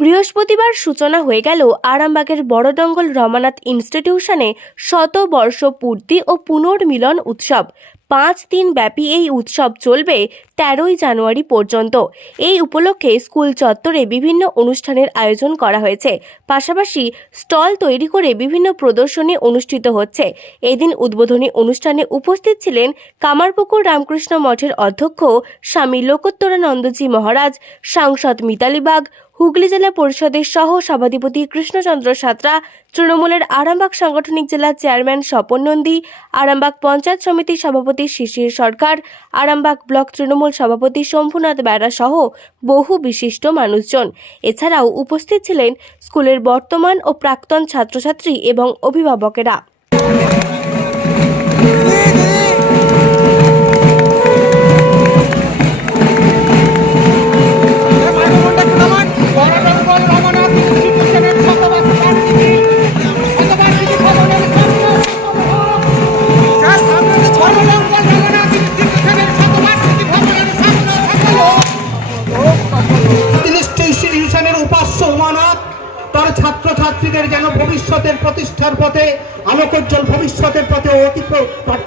বৃহস্পতিবার সূচনা হয়ে গেল আরামবাগের বড়ডঙ্গল রমানাথ ইনস্টিটিউশনে শতবর্ষ পূর্তি ও পুনর্মিলন উৎসব। পাঁচ দিন ব্যাপী এই উৎসব চলবে তেরোই জানুয়ারি পর্যন্ত। এই উপলক্ষে স্কুল চত্বরে বিভিন্ন অনুষ্ঠানের আয়োজন করা হয়েছে। পাশাপাশি স্টল তৈরি করে বিভিন্ন প্রদর্শনী অনুষ্ঠিত হচ্ছে। এদিন উদ্বোধনী অনুষ্ঠানে উপস্থিত ছিলেন কামারপুকুর রামকৃষ্ণ মঠের অধ্যক্ষ স্বামী লোকোত্তরানন্দজি মহারাজ, সাংসদ মিতালি বাগ, হুগলি জেলা পরিষদের সহ সভাধিপতি কৃষ্ণচন্দ্র সাঁতরা তৃণমূলের আরামবাগ সাংগঠনিক জেলা চেয়ারম্যান স্বপন নন্দী, আরামবাগ পঞ্চায়েত সমিতির সভাপতি শিশির সরকার, আরামবাগ ব্লক তৃণমূল সভাপতি শম্ভুনাথ বেড়া সহ বহু বিশিষ্ট মানুষজন। এছাড়াও উপস্থিত ছিলেন স্কুলের বর্তমান ও প্রাক্তন ছাত্রছাত্রী এবং অভিভাবকেরা।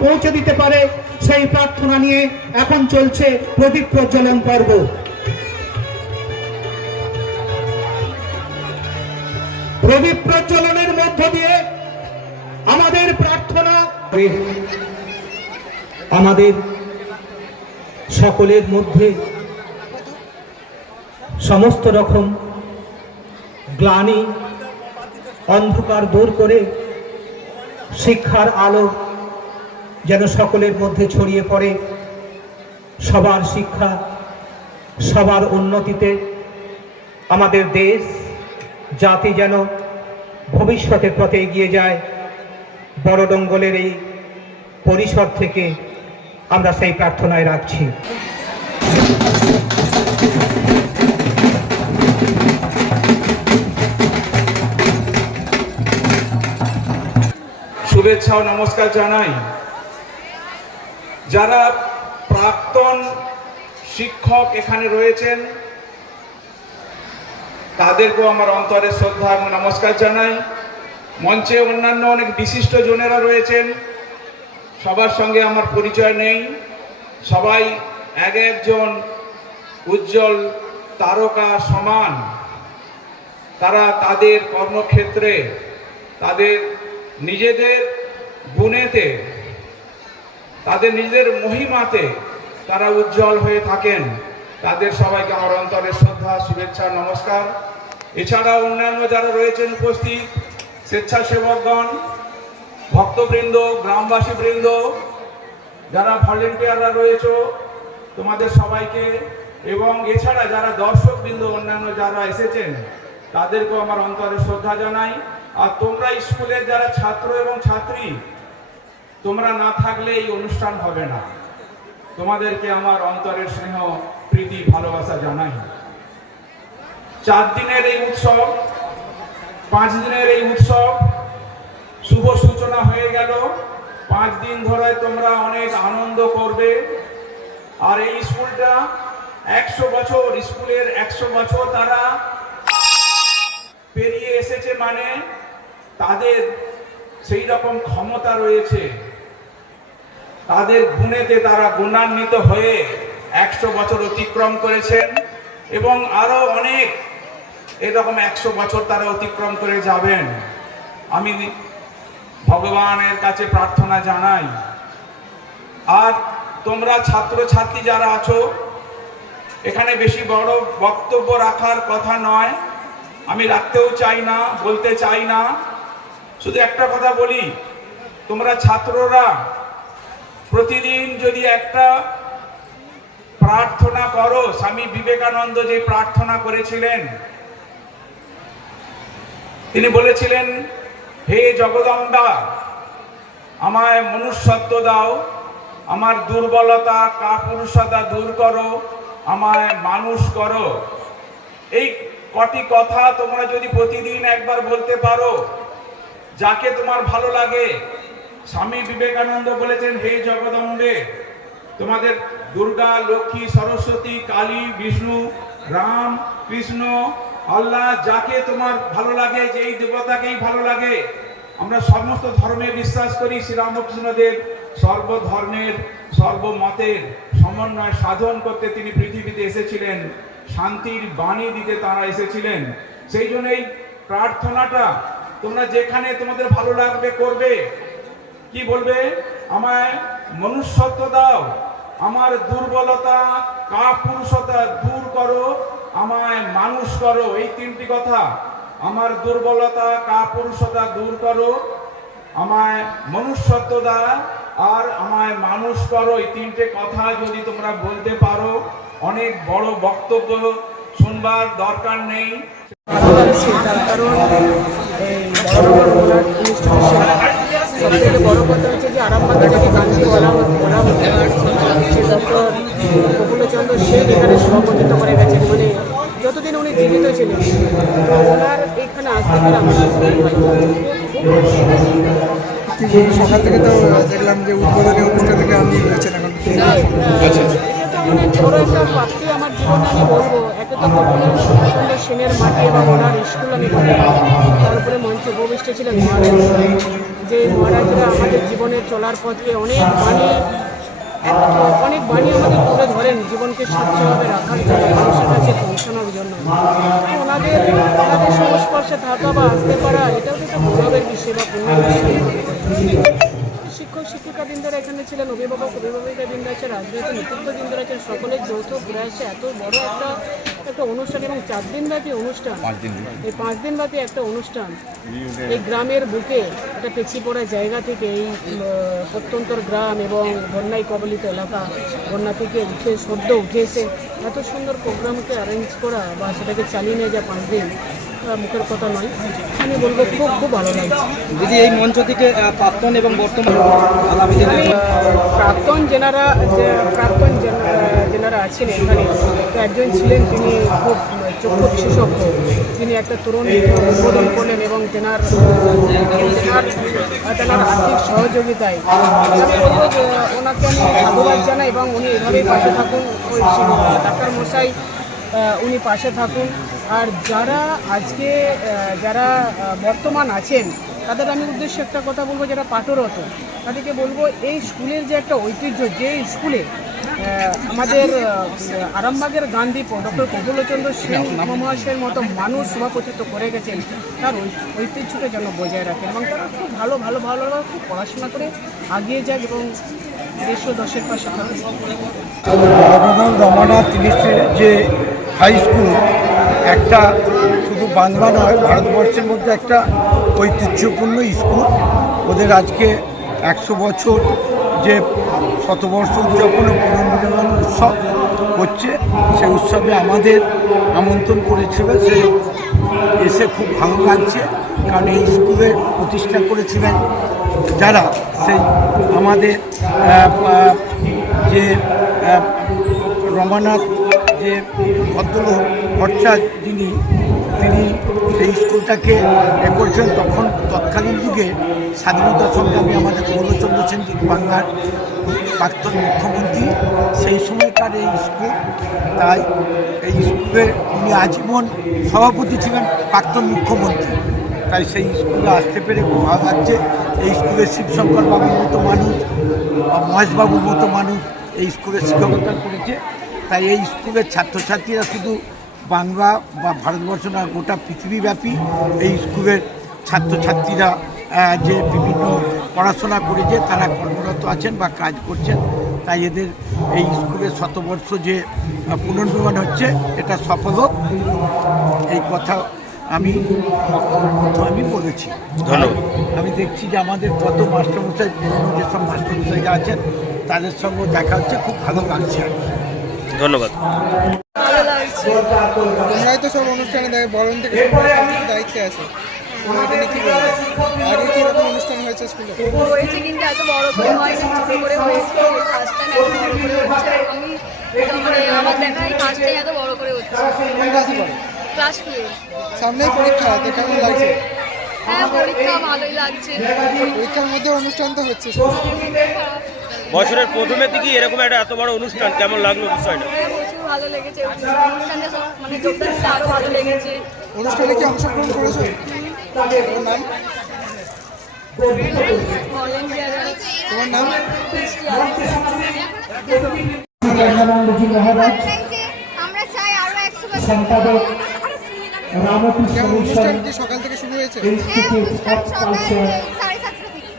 পৌঁছে দিতে পারে সেই প্রার্থনা নিয়ে এখন চলছে প্রদীপ প্রজ্বলন পর্ব। প্রদীপ প্রজ্বলনের মধ্য দিয়ে আমাদের প্রার্থনা আমাদের সকলের মধ্যে সমস্ত রকম গ্লানি অন্ধকার দূর করে শিক্ষার আলো যেন সকলের মধ্যে ছড়িয়ে পড়ে সবার শিক্ষা, সবার উন্নতিতে আমাদের দেশ, জাতি যেন ভবিষ্যতের পথে এগিয়ে যায়। বড় ডঙ্গলের এই পরিসর থেকে আমরা সেই প্রার্থনায় রাখছি। শুভেচ্ছা ও নমস্কার জানাই। যারা প্রাক্তন শিক্ষক এখানে রয়েছেন, তাদেরকেও আমার অন্তরে শ্রদ্ধা এবং নমস্কার জানাই। মঞ্চে অন্যান্য অনেক বিশিষ্ট জনেরা রয়েছেন, সবার সঙ্গে আমার পরিচয় নেই। সবাই এক একজন উজ্জ্বল তারকা সমান। তারা তাদের কর্মক্ষেত্রে, তাদের নিজেদের গুণেতে তাদের নিজেদের মহিমাতে তারা উজ্জ্বল হয়ে থাকেন। তাদের সবাইকে আমার অন্তরের শ্রদ্ধা, শুভেচ্ছা, নমস্কার। এছাড়া অন্যান্য যারা রয়েছেন উপস্থিত, স্বেচ্ছাসেবকগণ, ভক্তবৃন্দ গ্রামবাসী বৃন্দ যারা ভলেন্টিয়াররা রয়েছে, তোমাদের সবাইকে এবং এছাড়া যারা দর্শকবৃন্দ, অন্যান্য যারা এসেছেন, তাদেরকেও আমার অন্তরে শ্রদ্ধা জানাই। আর তোমরা স্কুলের যারা ছাত্র এবং ছাত্রী তোমরা না থাকলে এই অনুষ্ঠান হবে না। তোমাদেরকে আমার অন্তরের স্নেহ, প্রীতি, ভালোবাসা জানাই। চার দিনের এই উৎসব, পাঁচ দিনের এই উৎসব, শুভ সূচনা হয়ে গেল। পাঁচ দিন ধরে তোমরা অনেক আনন্দ করবে। আর এই স্কুলটা একশো বছর, স্কুলের একশো বছর তারা পেরিয়ে এসেছে মানে তাদের সেই রকম ক্ষমতা রয়েছে। তাদের গুণেতে তারা গুণান্বিত হয়ে একশো বছর অতিক্রম করেছেন এবং আরও অনেক এরকম একশো বছর তারা অতিক্রম করে যাবেন। আমি ভগবানের কাছে প্রার্থনা জানাই, আর তোমরা ছাত্রছাত্রী যারা আছো, এখানে বেশি বড় বক্তব্য রাখার কথা নয়। আমি রাখতেও চাই না, বলতে চাই না। শুধু একটা কথা বলি, তোমরা ছাত্ররা প্রতিদিন যদি একটা প্রার্থনা করো, স্বামী বিবেকানন্দ যে প্রার্থনা করেছিলেন, তিনি বলেছিলেন, হে জগদম্বা, আমায় মনুষ্যত্ব দাও, আমার দুর্বলতা কাপুরুষতা দূর করো, আমায় মানুষ করো। এই কটি কথা তোমরা যদি প্রতিদিন একবার বলতে পারো, যাকে তোমার ভালো লাগে স্বামী বিবেকানন্দ বলেছেন, হে জগদম্বে, তোমাদের দুর্গা, লক্ষ্মী, সরস্বতী, কালী, বিষ্ণু, রাম, কৃষ্ণ, আল্লাহ যাকে তোমার ভালো লাগে, যেই দেবতাকেই ভালো লাগে, আমরা সমস্ত ধর্মে বিশ্বাস করি, শ্রীরামকৃষ্ণদেব সর্বধর্মের, সর্বমতের সমন্বয় সাধন করতে তিনি পৃথিবীতে এসেছিলেন। শান্তির বাণী দিতে তারা এসেছিলেন। সেই জন্য এই প্রার্থনাটা তোমরা যেখানে তোমাদের ভালো লাগবে করবে। কি বলবে? আমায় মনুষ্যত্ব দাও, আমার দুর্বলতা কাপুরুষতা দূর করো, আমায় মানুষ করো। এই তিনটি কথা, আমার দুর্বলতা কাপুরুষতা দূর করো, আমায় মনুষ্যত্ব দাও, আর আমায় মানুষ করো। এই তিনটে কথা যদি তোমরা বলতে পারো, অনেক বড় বক্তব্য শুনবার দরকার নেই। কারণ সব থেকে বড় কথা হচ্ছে যে আরামবাগে গান্ধী বলা বলা হতো সে ডক্টর প্রফুল্লচন্দ্র সেন এখানে সভাপতিত্ব করে গেছেন মানে যতদিন উনি জীবিত ছিলেন তো ওনার এখানে আসতে পেরে। সকাল থেকে তো দেখলাম যে উদ্বোধনী অনুষ্ঠান থেকে আপনি রয়েছেন এখন। একটা প্রাপ্তি আমার জীবনে আমি বলব একে তো প্রফুল্ল সেনের মাটি এবং ওনার স্কুল আমি তারপরে মঞ্চে উপবিষ্ট ছিলেন যে মহারাজরা আমাদের জীবনের চলার পথকে অনেক বাণী অনেক বাণী আমাদের তুলে ধরেন, জীবনকে স্বচ্ছভাবে রাখার জন্য, মানুষের কাছে পৌঁছানোর জন্য। ওনাদের ওনাদের সংস্পর্শে থাকা বা আসতে পারা, এটাও কিন্তু গৌরবের বিষয় বা পুণ্যের বিষয়। শিক্ষক, শিক্ষিকাবৃন্দরা এখানে ছিলেন, অভিভাবক অভিভাবিকাবৃন্দ আছে, রাজনৈতিক নেতৃত্ববৃন্দরা আছেন সকলের যৌথ প্রয়াসে এত বড় একটা একটা অনুষ্ঠান এবং চার দিন ব্যাপী অনুষ্ঠান। এই পাঁচ দিন ব্যাপী একটা অনুষ্ঠান। এই গ্রামের বুকে একটা পেছি পড়া জায়গা থেকে এই প্রত্যন্তর গ্রাম এবং বন্যায় কবলিত এলাকা বন্যা থেকে উঠে সদ্য উঠে এসে এত সুন্দর প্রোগ্রামকে অ্যারেঞ্জ করা বা সেটাকে চালিয়ে নিয়ে যাওয়া পাঁচ দিন। মুখের কথা নয়। আমি বলব খুব খুব ভালো লাগছে। যদি এই মঞ্চ থেকে প্রাক্তন এবং বর্তমান আগামী দিনে প্রাক্তন যেনারা যে প্রাক্তন যেন- যেনারা আছেন এখানে তো একজন ছিলেন তিনি খুব চক্ষু বিশেষজ্ঞ। তিনি একটা তরুণ উদ্বোধন করলেন এবং তেনার তেনার আর্থিক সহযোগিতায়। আমি বলব যে ওনাকে আমি সাধুবাদ জানাই এবং উনি এভাবেই পাশে থাকুন। ওই ডাক্তার মশাই উনি পাশে থাকুন। আর যারা আজকে যারা বর্তমান আছেন, তাদের আমি উদ্দেশ্যে একটা কথা বলব, যারা পাঠরত, তাদেরকে বলব, এই স্কুলের যে একটা ঐতিহ্য, যে স্কুলে আমাদের আরামবাগের গান্ধী ডক্টর প্রফুল্লচন্দ্র সেন মহাশয়ের মতো মানুষ সভাপতিত্ব করে গেছেন, তার ঐতিহ্যটা যেন বজায় রাখেন এবং তারা খুব ভালো ভালো ভালো খুব পড়াশোনা করে আগিয়ে যাক এবং ও দশের পাশে যে হাই স্কুল একটা শুধু বাংলা নয়, ভারতবর্ষের মধ্যে একটা ঐতিহ্যপূর্ণ স্কুল। ওদের আজকে একশো বছর যে শতবর্ষ উদযাপন ও পুনর্মিলন উৎসব হচ্ছে, সেই উৎসবে আমাদের আমন্ত্রণ করেছিল। সে এসে খুব ভালো লাগছে, কারণ এই স্কুলের প্রতিষ্ঠা করেছিলেন যারা, সেই আমাদের যে রমানাথ যে ভদ্রলোক ভট্টাচার্য যিনি, তিনি এই স্কুলটাকে এ করছেন, তখন তৎকালীন যুগে স্বাধীনতা সংগ্রামী আমাদের গৌরচন্দ্র সেন বাংলার প্রাক্তন মুখ্যমন্ত্রী, সেই সময়কার এই স্কুল, তাই এই স্কুলে উনি আজীবন সভাপতি ছিলেন প্রাক্তন মুখ্যমন্ত্রী। তাই সেই স্কুলে আসতে পেরে খুব ভালো লাগছে। এই স্কুলে শিবশঙ্কর বাবুর মতো মানুষ মহেশবাবুর মতো মানুষ এই স্কুলে শিক্ষকতা করেছে। তাই এই স্কুলের ছাত্রছাত্রীরা শুধু বাংলা বা ভারতবর্ষ না গোটা পৃথিবীব্যাপী এই স্কুলের ছাত্রছাত্রীরা যে বিভিন্ন পড়াশোনা করেছে তারা কর্মরত আছেন বা কাজ করছেন। তাই এদের এই স্কুলের শতবর্ষ যে পুনর্নির্মাণ হচ্ছে এটা সফল হোক। এই কথা আমি বক্তব্যের মধ্যে আমি বলেছি। ধন্যবাদ। আমি দেখছি যে আমাদের কত মাস্টারমশাই পুরনো যেসব মাস্টারমশাইরা আছেন তাদের সঙ্গে দেখা হচ্ছে খুব ভালো লাগছে আর কি। ধন্যবাদ। তোমরাই তো সব অনুষ্ঠানে দেখ বরণ থেকে দায়িত্বে আছে। এটা নিয়ে কি বলব? আগে কি রকম অনুষ্ঠান হয়েছে স্কুলে? হয়েছে কিন্তু এত বড় করে হয়নি ছোট করে হয়েছে ফার্স্ট টাইম এত বড় করে হচ্ছে আমি মানে আমার দেখা ফার্স্ট টাইম এত বড় করে হচ্ছে। ক্লাস টুয়ে সামনেই পরীক্ষা তো কেমন লাগছে? হ্যাঁ পরীক্ষা ভালোই লাগছে। পরীক্ষার মধ্যে অনুষ্ঠান তো হচ্ছে। বছরের প্রথমে থেকে এরকম একটা এত বড় অনুষ্ঠান কেমন লাগল বিষয়টা? হ্যাঁ প্রচুর ভালো লেগেছে অনুষ্ঠানে মানে যোগদান আরও ভালো লেগেছে। অনুষ্ঠানে কি অংশগ্রহণ করেছ? তোমার নাম? তোমার নাম? প্রেমানন্দজি মহারাজ আমরা চাই আরও একশো বছর সম্পাদক রামকৃষ্ণ কেমন মিশন সকাল থেকে। শুরু হয়েছে ইনস্টিটিউট অফ কালচার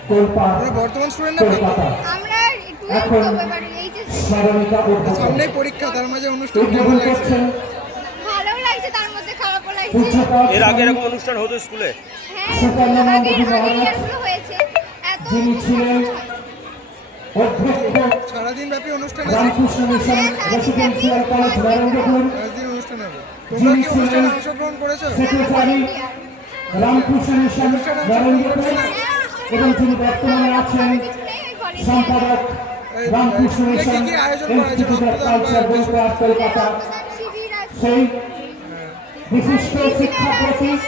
কলকাতা। বর্তমান স্টুডেন্ট না এখন স্মরণিকা সামনে পরীক্ষা তার মাঝে অনুষ্ঠান কেমন লাগছে। করছেন লাগছে তার মধ্যে খারাপও লাগছে। এর আগে এরকম অনুষ্ঠান হতো স্কুলে? হ্যাঁ সুকন্যা হয়েছে। যিনি ছিলেন সারাদিন ব্যাপী অনুষ্ঠান Ramakrishna mission residential college Narendrapur অনুষ্ঠান হবে তোমরা কি অনুষ্ঠানে অংশগ্রহণ করেছ? সেক্রেটারি রামকৃষ্ণ মিশন নরেন্দ্রপুর এবং তিনি বর্তমানে আছেন সম্পাদক Ramakrishna mission institute culture Baidyanath Kolkata. সেই বিশিষ্ট শিক্ষা প্রতীক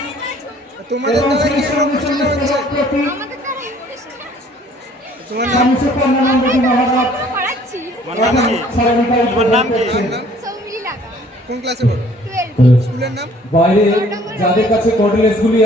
এবং সেই সঙ্গে সেবা স্বামী মহারাজ। বাইরে যাদের কাছে কর্ডিনেটসগুলি